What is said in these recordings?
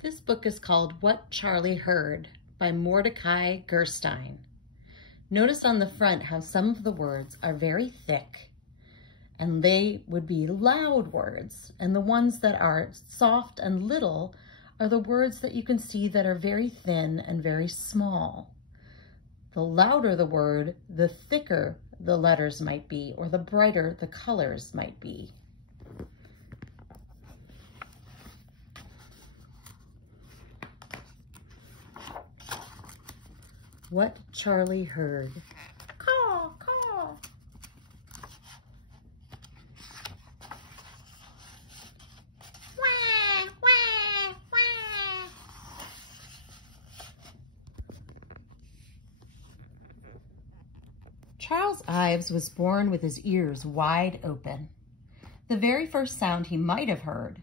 This book is called What Charlie Heard by Mordecai Gerstein. Notice on the front how some of the words are very thick, and they would be loud words, and the ones that are soft and little are the words that you can see that are very thin and very small. The louder the word, the thicker the letters might be, or the brighter the colors might be. What Charlie Heard. Caw, caw. Wah, wah, wah. Charles Ives was born with his ears wide open. The very first sound he might have heard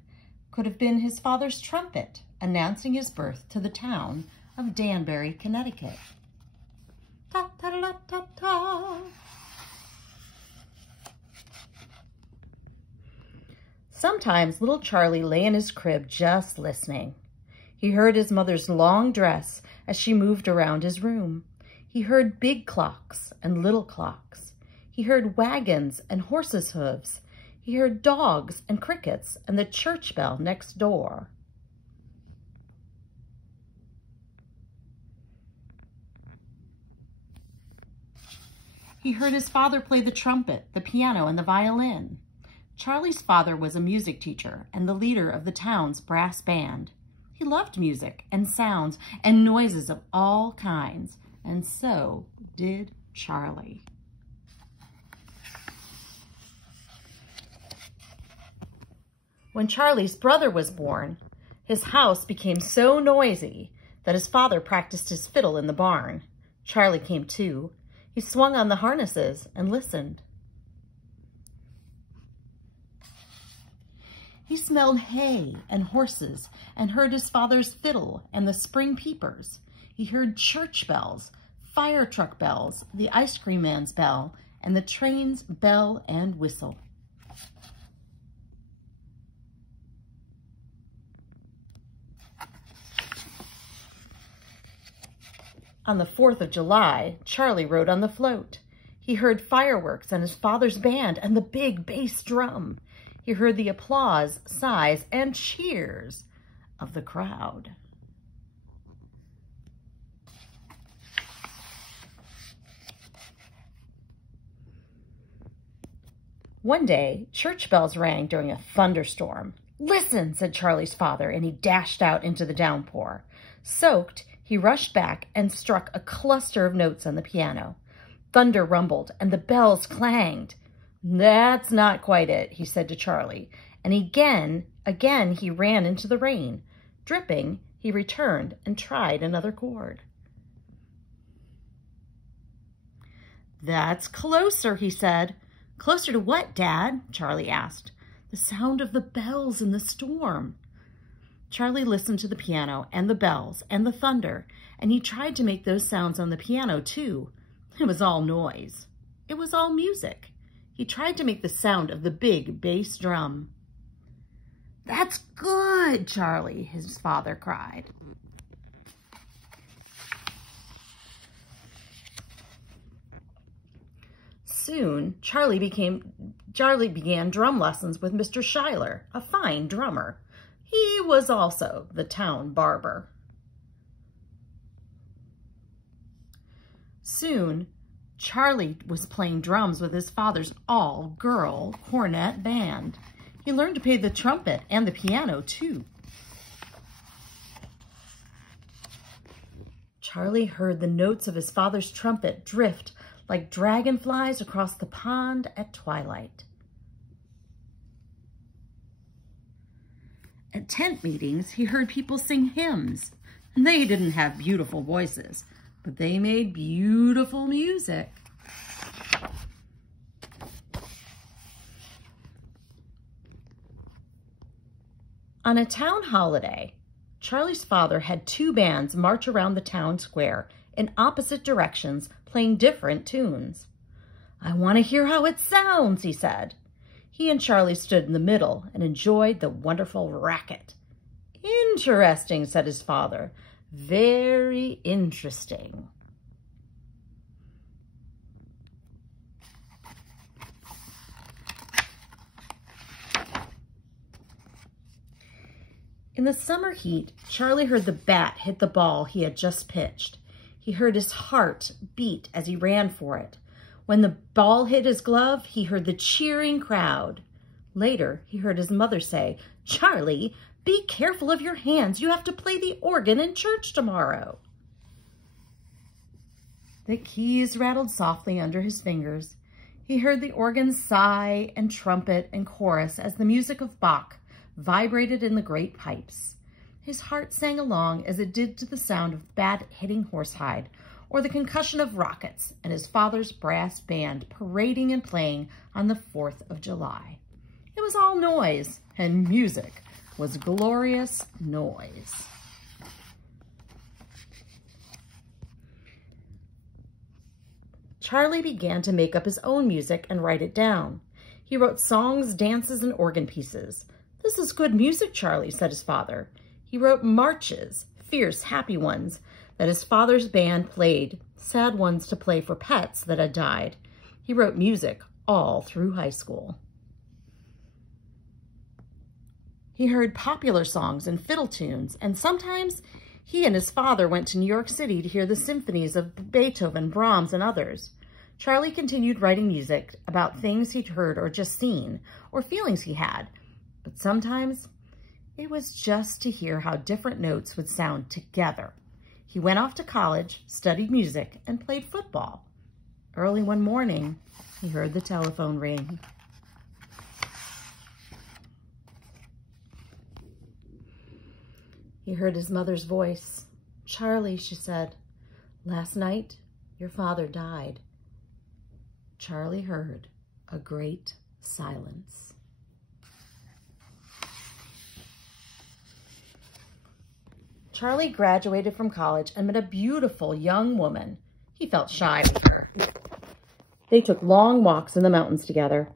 could have been his father's trumpet announcing his birth to the town of Danbury, Connecticut. Ta ta ta ta ta. Sometimes little Charlie lay in his crib just listening. He heard his mother's long dress as she moved around his room. He heard big clocks and little clocks. He heard wagons and horses' hooves. He heard dogs and crickets and the church bell next door. He heard his father play the trumpet, the piano, and the violin. Charlie's father was a music teacher and the leader of the town's brass band. He loved music and sounds and noises of all kinds, and so did Charlie. When Charlie's brother was born, his house became so noisy that his father practiced his fiddle in the barn. Charlie came too. He swung on the harnesses and listened. He smelled hay and horses and heard his father's fiddle and the spring peepers. He heard church bells, fire truck bells, the ice cream man's bell, and the train's bell and whistle. On the 4th of July, Charlie rode on the float. He heard fireworks and his father's band and the big bass drum. He heard the applause, sighs, and cheers of the crowd. One day, church bells rang during a thunderstorm. "Listen," said Charlie's father, and he dashed out into the downpour. Soaked, he rushed back and struck a cluster of notes on the piano. Thunder rumbled and the bells clanged. "That's not quite it," he said to Charlie, and again he ran into the rain. Dripping, he returned and tried another chord. "That's closer," he said. "Closer to what, Dad?" Charlie asked. "The sound of the bells in the storm." Charlie listened to the piano and the bells and the thunder, and he tried to make those sounds on the piano too. It was all noise. It was all music. He tried to make the sound of the big bass drum. "That's good, Charlie," his father cried. Soon, Charlie began drum lessons with Mr. Schuyler, a fine drummer. He was also the town barber. Soon, Charlie was playing drums with his father's all-girl cornet band. He learned to play the trumpet and the piano, too. Charlie heard the notes of his father's trumpet drift like dragonflies across the pond at twilight. At tent meetings, he heard people sing hymns. They didn't have beautiful voices, but they made beautiful music. On a town holiday, Charlie's father had two bands march around the town square in opposite directions, playing different tunes. "I want to hear how it sounds," he said. He and Charlie stood in the middle and enjoyed the wonderful racket. Interesting, said his father. Very interesting. In the summer heat, Charlie heard the bat hit the ball he had just pitched. He heard his heart beat as he ran for it. When the ball hit his glove, he heard the cheering crowd. Later, he heard his mother say, "Charlie, be careful of your hands. You have to play the organ in church tomorrow." The keys rattled softly under his fingers. He heard the organ sigh and trumpet and chorus as the music of Bach vibrated in the great pipes. His heart sang along as it did to the sound of bat hitting horsehide or the concussion of rockets and his father's brass band parading and playing on the 4th of July. It was all noise, and music was glorious noise. Charlie began to make up his own music and write it down. He wrote songs, dances, and organ pieces. "This is good music, Charlie," said his father. He wrote marches, fierce, happy ones, that his father's band played, sad ones to play for pets that had died. He wrote music all through high school. He heard popular songs and fiddle tunes, and sometimes he and his father went to New York City to hear the symphonies of Beethoven, Brahms, and others. Charlie continued writing music about things he'd heard or just seen, or feelings he had, but sometimes it was just to hear how different notes would sound together. He went off to college, studied music, and played football. Early one morning, he heard the telephone ring. He heard his mother's voice. "Charlie," she said, "last night your father died." Charlie heard a great silence. Charlie graduated from college and met a beautiful young woman. He felt shy with her. They took long walks in the mountains together.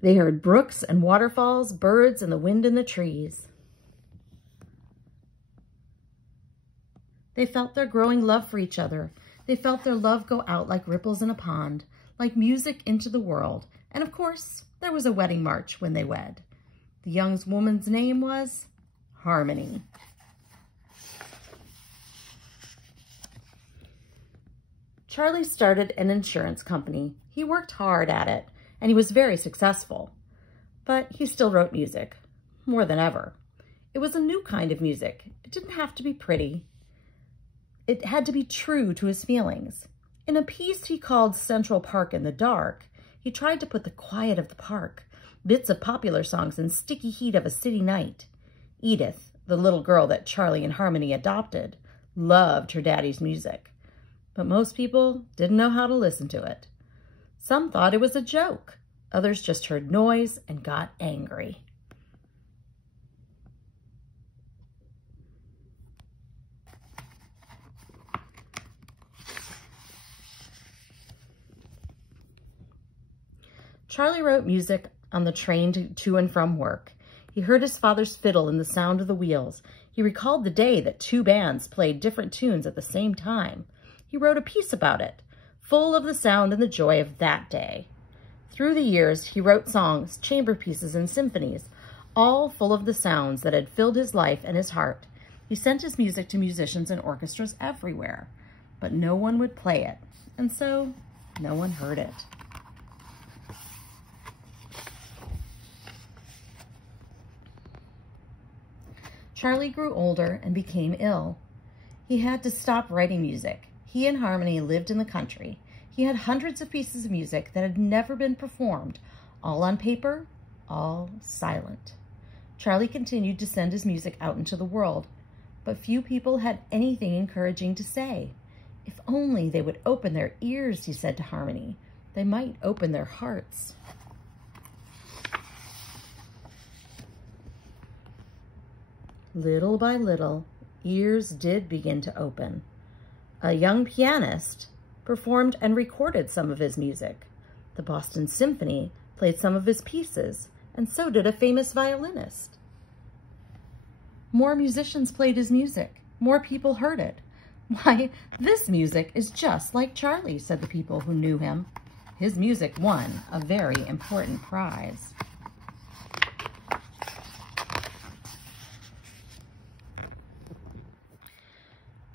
They heard brooks and waterfalls, birds, and the wind in the trees. They felt their growing love for each other. They felt their love go out like ripples in a pond, like music into the world. And of course, there was a wedding march when they wed. The young woman's name was Harmony. Charlie started an insurance company. He worked hard at it, and he was very successful. But he still wrote music, more than ever. It was a new kind of music. It didn't have to be pretty. It had to be true to his feelings. In a piece he called Central Park in the Dark, he tried to put the quiet of the park, bits of popular songs, and sticky heat of a city night. Edith, the little girl that Charlie and Harmony adopted, loved her daddy's music. But most people didn't know how to listen to it. Some thought it was a joke. Others just heard noise and got angry. Charlie wrote music on the train to and from work. He heard his father's fiddle and the sound of the wheels. He recalled the day that two bands played different tunes at the same time. He wrote a piece about it, full of the sound and the joy of that day. Through the years, he wrote songs, chamber pieces, and symphonies, all full of the sounds that had filled his life and his heart. He sent his music to musicians and orchestras everywhere, but no one would play it, and so no one heard it. Charlie grew older and became ill. He had to stop writing music. He and Harmony lived in the country. He had hundreds of pieces of music that had never been performed, all on paper, all silent. Charlie continued to send his music out into the world, but few people had anything encouraging to say. If only they would open their ears, he said to Harmony. They might open their hearts. Little by little, ears did begin to open. A young pianist performed and recorded some of his music. The Boston Symphony played some of his pieces, and so did a famous violinist. More musicians played his music. More people heard it. Why, this music is just like Charlie, said the people who knew him. His music won a very important prize.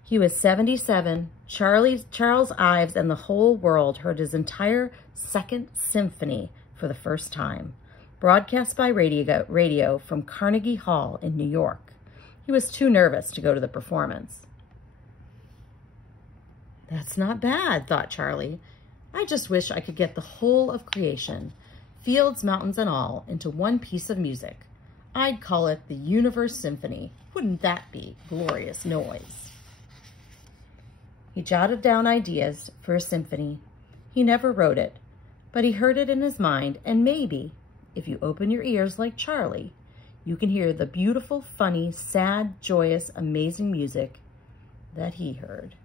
He was 77. Charles Ives and the whole world heard his entire Second Symphony for the first time, broadcast by radio from Carnegie Hall in New York. He was too nervous to go to the performance. That's not bad, thought Charlie. I just wish I could get the whole of creation, fields, mountains, and all, into one piece of music. I'd call it the Universe Symphony. Wouldn't that be glorious noise? He jotted down ideas for a symphony. He never wrote it, but he heard it in his mind, and maybe, if you open your ears like Charlie, you can hear the beautiful, funny, sad, joyous, amazing music that he heard.